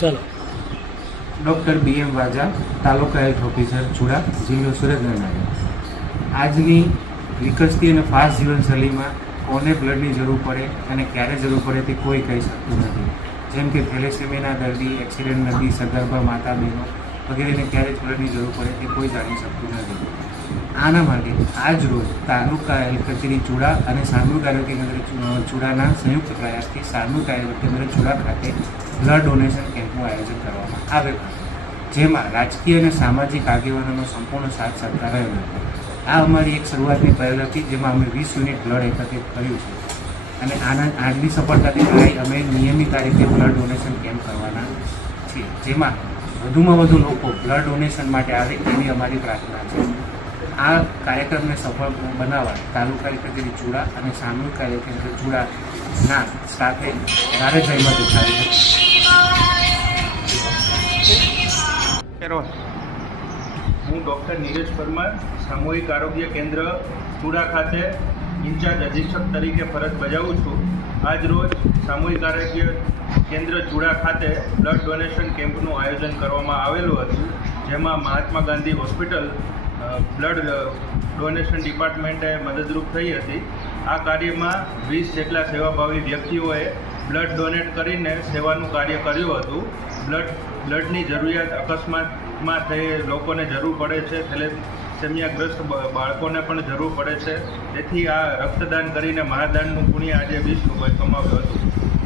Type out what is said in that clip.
ચાલો. Doctor B M Vaja, taluka health officer, Chuda, જિલ્લો સુરેન્દ્રનગર આજની વિકસતી અને ફાસ્ટ જીવનશૈલીમાં કોને બ્લડની જરૂર પડે અને ક્યારે જરૂર પડે તે કોઈ કહી શકતું નથી. જેમ કે થેલેસેમિયાના દર્દી, એક્સિડન્ટ દર્દી સગર્ભા માતા બહેનો વગેરેને ક્યારે બ્લડની જરૂર પડે તે કોઈ જાણી શકતું નથી. આના માટે આજ રોજ તાલુકા હેલ્થ કચેરી ચુડા અને સામૂહિક આરોગ્ય કેન્દ્ર ચૂડાના સંયુક્ત પ્રયાસથી સામૂહિક આરોગ્ય કેન્દ્ર ચુડા ખાતે બ્લડ ડોનેશન કેમ્પનું આયોજન કરવામાં આવેલ હતું જેમાં રાજકીય અને સામાજિક આગેવાનોનો સંપૂર્ણ સાથ સહકાર રહ્યો હતો. આ અમારી એક શરૂઆતની પહેલ હતી, જેમાં અમે વીસ યુનિટ બ્લડ એકત્રિત કર્યું છે. અને આના, આજની સફળતાથી લડાઈ અમે નિયમિત આ રીતે બ્લડ ડોનેશન કેમ્પ કરવાના છીએ. જેમાં વધુમાં વધુ લોકો બ્લડ ડોનેશન માટે આવે એવી અમારી પ્રાર્થના છે. આ કાર્યક્રમને સફળ બનાવવા તાલુકા કચેરી ચૂડા અને સામૂહિક કાર્યકેન્દ્ર ચૂડાના સ્ટાફે ભારે જહેમત ઉઠાવી હતી. હું ડૉક્ટર નીરજ પરમાર, સામૂહિક આરોગ્ય કેન્દ્ર ચુડા ખાતે ઇન્ચાર્જ અધિક્ષક તરીકે ફરજ બજાવું છું. આજ રોજ સામૂહિક આરોગ્ય કેન્દ્ર ચુડા ખાતે બ્લડ ડોનેશન કેમ્પનું આયોજન કરવામાં આવેલું હતું, જેમાં Mahatma Gandhi hospital blood donation ડિપાર્ટમેન્ટે મદદરૂપ થઈ હતી. આ કાર્યમાં વીસ જેટલા સેવાભાવી વ્યક્તિઓએ બ્લડ ડોનેટ કરીને સેવાનું કાર્ય કર્યું હતું. બ્લડ બ્લડની જરૂરિયાત અકસ્માતમાં થઈ લોકોને જરૂર પડે છે. થેલેસેમિયાગ્રસ્ત બાળકોને પણ જરૂર પડે છે. તેથી આ રક્તદાન કરીને મહાદાનનું પુણ્ય આજે લોકોએ કમાવ્યું હતું.